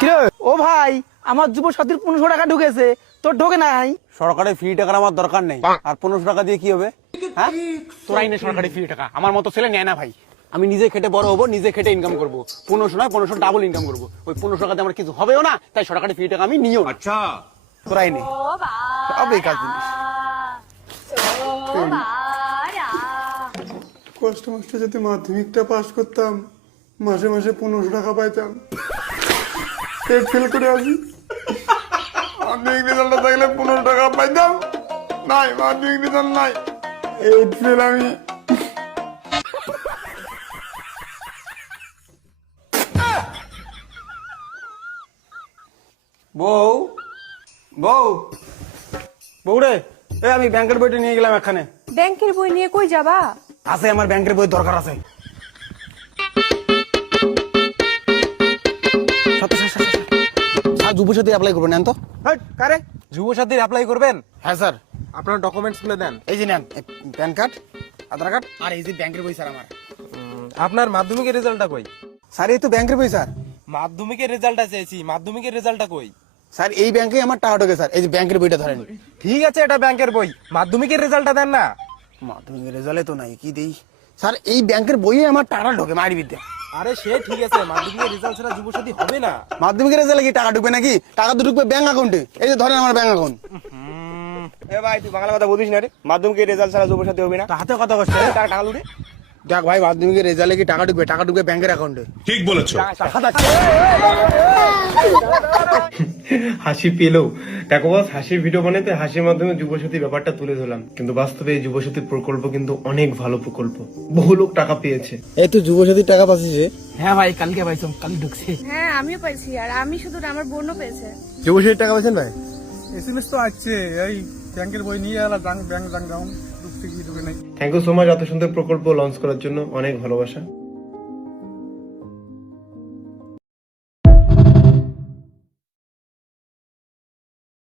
কিরে ও ভাই, আমার যুব সাথীর 1500 টাকা ঢুকেছে, তোর ঢোকে নাই? সরকারি ফ্রি টাকার আমার দরকার নেই, আর 1500 টাকা দিয়ে কি হবে? হ্যাঁ, তোরাই নে সরকারি ফ্রি টাকা, আমার মতো ছেলে নেয় না ভাই। আমি নিজে খেটে বড় হবো, নিজে খেটে ইনকাম করবো। 1500 নয়, 1500 ডাবল ইনকাম করবো। ওই 1500 টাকাতে আমার কিছু হবেও না, তাই সরকারি ফ্রি টাকা আমি নিও। আচ্ছা, তোরাই নে, সব বেকার জিনিস। কষ্ট মষ্ট যদি মাধ্যমিকটা পাস করতাম, মাসে মাসে 1500 টাকা পাইতাম। পেট ফেল করে আসি, মাধ্যমিক রেজাল্টটা থাকলে 1500 টাকা পাইতাম। নাই, মাধ্যমিক রেজাল্ট নাই, এইট ফেল আমি। বউ বউ বউ রে, আমি ব্যাংকের বইটা নিয়ে গেলাম এখানে। ব্যাংকের বই নিয়ে কই যাবা? আছে, আমার ব্যাংকের বই দরকার আছে। যুবসাথী অ্যাপ্লাই করবেন, নেন তো। কারে যুবসাথীর অ্যাপ্লাই করবেন? হ্যাঁ স্যার। আপনার ডকুমেন্টস গুলো দেন। এই যে নেন, প্যান কার্ড, আধার কার্ড, আর এই যে ব্যাংকের বই স্যার আমার। আপনার মাধ্যমিকের রেজাল্টটা কই? স্যার এই তো ব্যাংকের বই স্যার। মাধ্যমিকের রেজাল্টটা চেয়েছি, মাধ্যমিকের রেজাল্টটা কই? স্যার এই ব্যাংকে আমার টাকা ঢোকে স্যার, এই যে ব্যাংকের বইটা ধরেন। ঠিক আছে, এটা ব্যাংকের বই, মাধ্যমিকের রেজাল্টটা দেন না। মাধ্যমিকের রেজাল্টে তো নাই, কি দেই স্যার? এই ব্যাংকের বইয়ে আমার টাকা ঢোকে মারি বিদ্যা। আরে সে ঠিক আছে, মাধ্যমিকের রেজাল্ট ছাড়া যুবসাথী হবে না। মাধ্যমিকের রেজাল্টে কি টাকা ঢুকবে নাকি? টাকা তো ঢুকবে ব্যাংক অ্যাকাউন্টে। এই যে ধরেন আমার ব্যাংক অ্যাকাউন্ট। এ ভাই, তুই বাংলা কথা বুঝিস না রে? মাধ্যমিকের রেজাল্ট ছাড়া যুবসাথী হবে না। হাতে কথা কষ্ট তার টাকা লুটে দেখ ভাই, মাধ্যমিকের রেজাল্টে কি টাকা ঢুকবে? টাকা ঢুকবে ব্যাংকের অ্যাকাউন্টে। ঠিক বলেছো। হাসি পেলেও দেখো বস, হাসির ভিডিও বানাতে হাসির মাধ্যমে যুবসাথী ব্যাপারটা তুলে ধরলাম, কিন্তু বাস্তবে এই যুবসাথী প্রকল্প কিন্তু অনেক ভালো প্রকল্প, বহু লোক টাকা পেয়েছে। এই তুই যুবসাথীর টাকা পাচ্ছিস? হ্যাঁ ভাই, কালকে পাইছো, কাল ঢুকছে। হ্যাঁ আমিও পাইছি, আর আমি শুধু না, আমার বোনও পেয়েছে। যুবসাথীর টাকা পাচ্ছেন ভাই? এসএমএস তো আসছে, এই ব্যাংকের বই নিয়ে এলা ব্যাংক ঢুকছে কি ঢুকে নাই। থ্যাংক ইউ সো মাচ এত সুন্দর প্রকল্প লঞ্চ করার জন্য, অনেক ভালোবাসা।